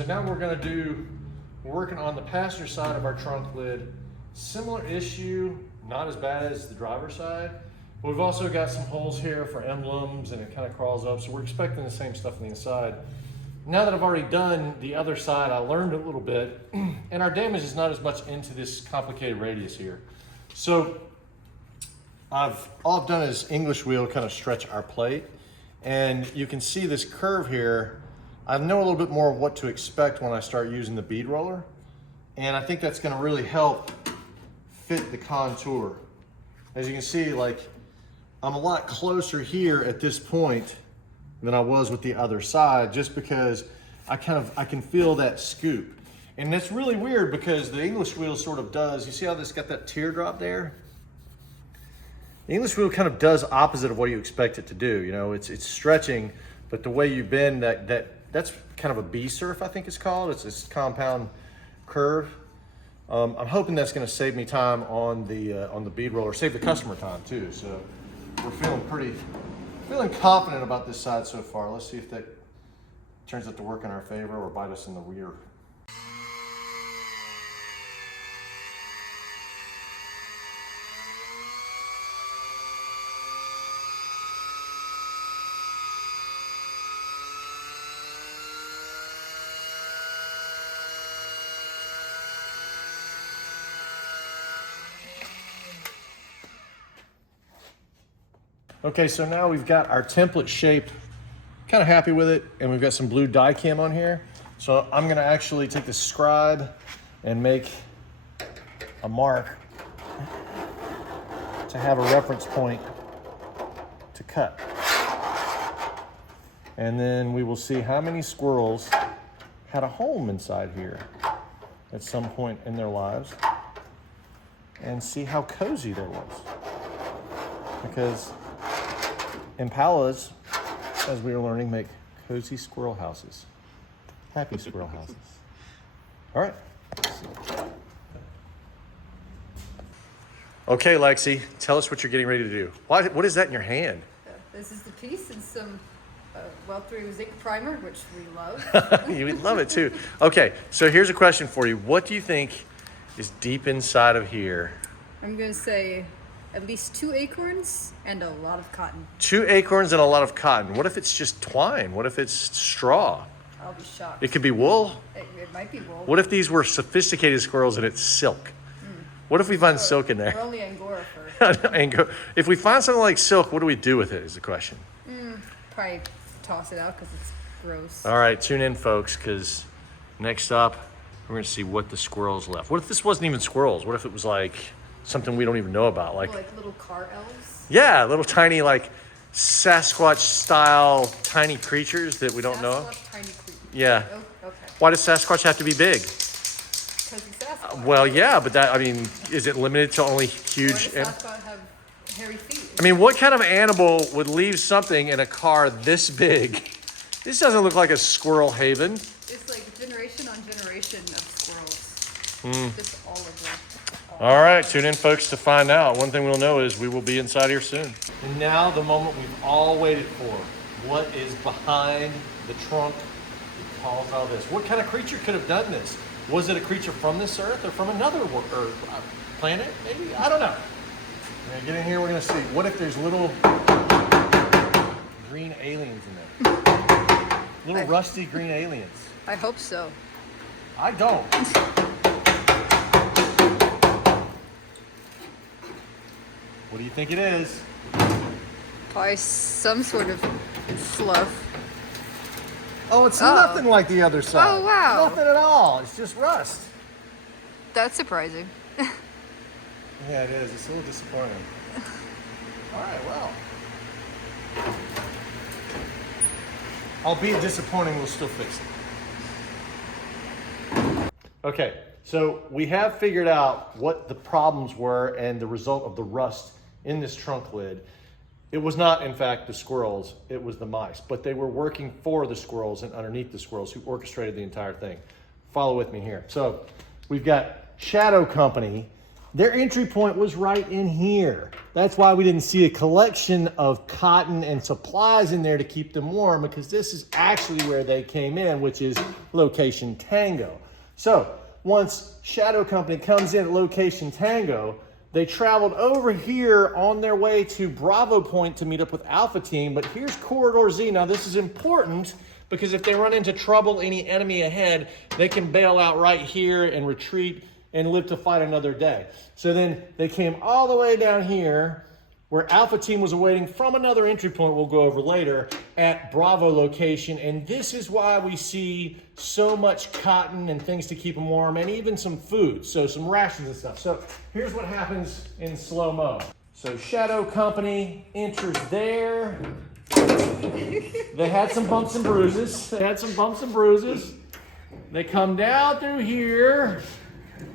So now we're working on the passenger side of our trunk lid. Similar issue, not as bad as the driver's side. But we've also got some holes here for emblems and it kind of crawls up. So we're expecting the same stuff on the inside. Now that I've already done the other side, I learned a little bit and our damage is not as much into this complicated radius here. So all I've done is English wheel kind of stretch our plate. And you can see this curve here. I know a little bit more of what to expect when I start using the bead roller. And I think that's gonna really help fit the contour. As you can see, like, I'm a lot closer here at this point than I was with the other side, just because I can feel that scoop. And that's really weird because the English wheel sort of does, you see how this got that teardrop there? The English wheel kind of does opposite of what you expect it to do. You know, it's stretching, but the way you bend that's kind of a B-surf, I think it's called. It's this compound curve. I'm hoping that's going to save me time on the bead roller, save the customer time too. So we're feeling confident about this side so far. Let's see if that turns out to work in our favor or bite us in the rear. Okay, so now we've got our template shaped, kind of happy with it, and we've got some blue die cam on here. So I'm gonna actually take the scribe and make a mark to have a reference point to cut. And then we will see how many squirrels had a home inside here at some point in their lives and see how cozy there was. Because Impalas, as we were learning, make cozy squirrel houses. Happy squirrel houses. All right. Okay, Lexi, tell us what you're getting ready to do. What is that in your hand? This is the piece and some well-through zinc primer, which we love. You would love it too. Okay, so here's a question for you. What do you think is deep inside of here? I'm going to say at least 2 acorns and a lot of cotton. 2 acorns and a lot of cotton. What if it's just twine? What if it's straw? I'll be shocked. It could be wool. It might be wool. What if these were sophisticated squirrels and it's silk? What if we find silk in there? We're only Angora fur. If we find something like silk, what do we do with it is the question. Probably toss it out because it's gross. All right, tune in, folks, because next up, we're going to see what the squirrels left. What if this wasn't even squirrels? What if it was like something we don't even know about? Like little car elves? Yeah, little tiny, like Sasquatch-style tiny creatures that we don't know. Tiny creatures. Yeah. Oh, okay. Why does Sasquatch have to be big? Because he's Sasquatch. Well, yeah, but that, I mean, is it limited to only huge? Why does Sasquatch have hairy feet? I mean, what kind of animal would leave something in a car this big? This doesn't look like a squirrel haven. It's like generation on generation of squirrels. Just all of them. All right, tune in, folks, to find out. One thing we'll know is we will be inside here soon. And now the moment we've all waited for. What is behind the trunk that caused all this? What kind of creature could have done this? Was it a creature from this earth or from another planet? Maybe, I don't know. We're gonna get in here, we're gonna see. What if there's little green aliens in there? Little rusty green aliens. I hope so. I don't. What do you think it is? Probably some sort of fluff. Oh, it's nothing like the other side. Oh, wow. Nothing at all. It's just rust. That's surprising. Yeah, it is. It's a little disappointing. All right, well. Albeit disappointing, we'll still fix it. Okay, so we have figured out what the problems were and the result of the rust in this trunk lid. It was not, in fact, the squirrels, it was the mice, but they were working for the squirrels and underneath the squirrels who orchestrated the entire thing. Follow with me here. So we've got Shadow Company their entry point was right in here. That's why we didn't see a collection of cotton and supplies in there to keep them warm, because this is actually where they came in, which is location Tango. So once Shadow Company comes in at location Tango, they traveled over here on their way to Bravo Point to meet up with Alpha Team, but here's Corridor Z. Now this is important because if they run into trouble, any enemy ahead, they can bail out right here and retreat and live to fight another day. So then they came all the way down here where Alpha Team was awaiting from another entry point we'll go over later at Bravo location. And this is why we see so much cotton and things to keep them warm, and even some food, so some rations and stuff. So here's what happens in slow-mo. So Shadow Company enters there. They had some bumps and bruises. They come down through here.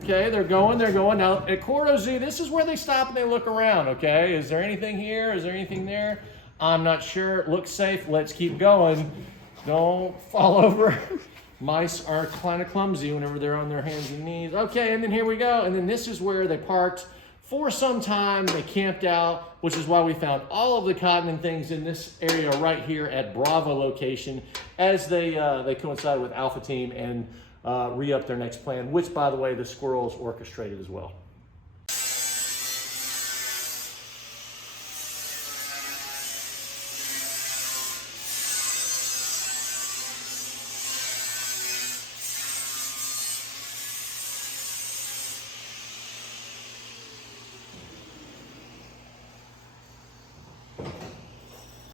Okay, they're going. Now, at Corridor Z, this is where they stop and they look around, okay? Is there anything here? Is there anything there? I'm not sure. It looks safe. Let's keep going. Don't fall over. Mice are kind of clumsy whenever they're on their hands and knees. Okay, and then here we go. And then this is where they parked for some time. They camped out, which is why we found all of the cotton and things in this area right here at Bravo location as they coincide with Alpha Team and re-up their next plan, which, by the way, the squirrels orchestrated as well.